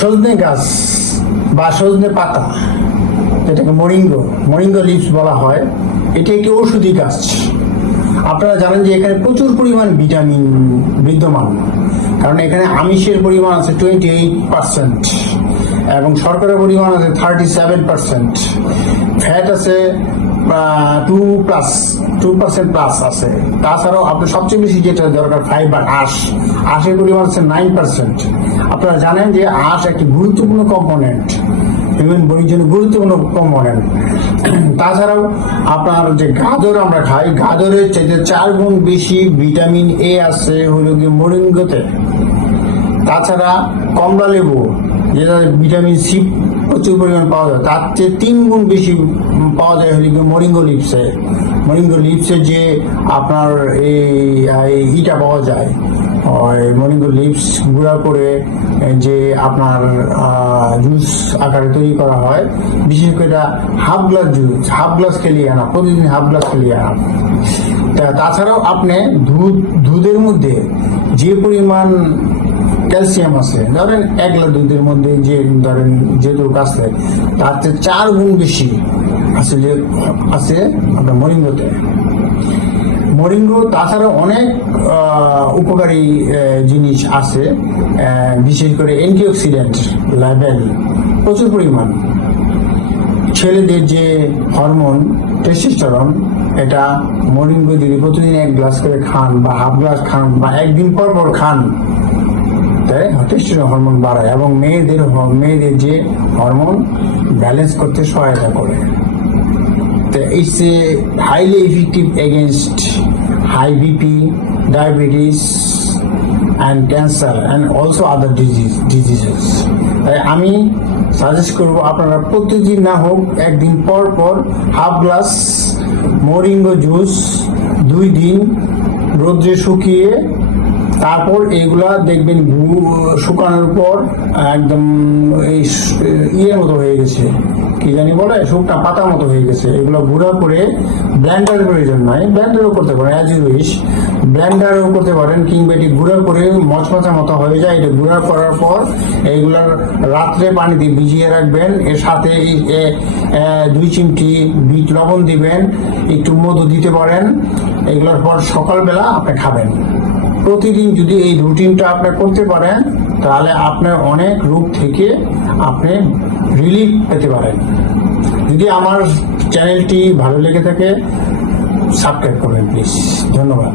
সজনে গাছ বা সজনে পাতা, যেটাকে মরিঙ্গো লিভস বলা হয়, এটি একটি ঔষধি গাছ। আপনারা জানেন যে এখানে প্রচুর পরিমাণ ভিটামিন বিদ্যমান, কারণ এখানে আমিষের পরিমাণ আছে 28% এবং শর্করার পরিমাণ আছে 37%, ফ্যাট আছে 2% প্লাস আছে। তাছাড়াও আপনার সবচেয়ে বেশি যেটা দরকার ফাইবার, আঁশের পরিমাণ আছে 9%। আপনারা জানেন যে আঁশ একটি গুরুত্বপূর্ণ কম্পোনেন্ট, হিউম্যান বডির জন্য গুরুত্বপূর্ণ কম্পোনেন্ট। তাছাড়াও আপনার যে গাজর আমরা খাই, গাজরের চাইতে 4 গুণ বেশি ভিটামিন এ আছে হলো গিয়ে মরিঙ্গোতে। তাছাড়া কমলা লেবু, যেটা ভিটামিন সি প্রচুর পরিমাণ পাওয়া যায়, তার চেয়ে 3 গুণ বেশি পাওয়া যায় হলো গিয়ে মরিঙ্গো লিভসে যে আপনার ইটা পাওয়া যায়, মরিঙ্গো লিভস গুঁড়া করে যে আপনার জুস আকারে তৈরি করা হয়, বিশেষ করে হাফ গ্লাস খেলিয়ে আনা, প্রতিদিন হাফ গ্লাস খেলিয়ে আনা। তাছাড়াও আপনি দুধের মধ্যে যে পরিমাণ ক্যালসিয়াম আছে, ধরেন 1 গ্লাস দুধের মধ্যে যে ধরেন যেটুকু আছে, তার চেয়ে 4 গুণ বেশি আছে আপনার মরিঙ্গো। তাছাড়াও অনেক উপকারী জিনিস আছে, বিশেষ করে অ্যান্টিঅক্সিডেন্ট লেভেল প্রচুর পরিমাণ। ছেলেদের যে হরমোন টেস্টোস্টেরন, এটা মরিঙ্গো যদি প্রতিদিন 1 গ্লাস করে খান বা হাফ গ্লাস খান বা একদিন পর খান, টেস্টোস্টেরন হরমোন বাড়ায় এবং মেয়েদের যে হরমোন ব্যালেন্স করতে সহায়তা করে। It's highly effective against high BP, diabetes, and cancer, and also other diseases. আমি সাজেস্ট করব আপনারা প্রতিদিন না হোক একদিন পর হাফ গ্লাস মরিঙ্গো জুস 2 দিন রোদ্রে শুকিয়ে, তারপর এগুলা দেখবেন শুকানোর পর একদম ইয়ের মতো হয়ে গেছে, কি জানি বলে, শুকনা পাতার মতো হয়ে গেছে। এগুলো গুঁড়া করে, ব্লেন্ডারের প্রয়োজন নয়, ব্লেন্ডারও করতে পারেন, অ্যাজ ইউ উইশ, ব্লেন্ডারও করতে পারেন, কিংবা এটি গুঁড়া করে মচমচা মতো হয়ে যায়। এটা গুঁড়া করার পর এইগুলার রাত্রে পানি দিয়ে ভিজিয়ে রাখবেন, এর সাথে 2 চিমটি বিট লবণ দিবেন, একটু মধু দিতে পারেন। এগুলোর পর সকালবেলা আপনি খাবেন। প্রতিদিন যদি এই রুটিনটা আপনি করতে পারেন, তাহলে আপনার অনেক রোগ থেকে আপনি রিলিফ পেতে পারেন। যদি আমার চ্যানেলটি ভালো লেগে থাকে, সাবস্ক্রাইব করবেন প্লিজ। ধন্যবাদ।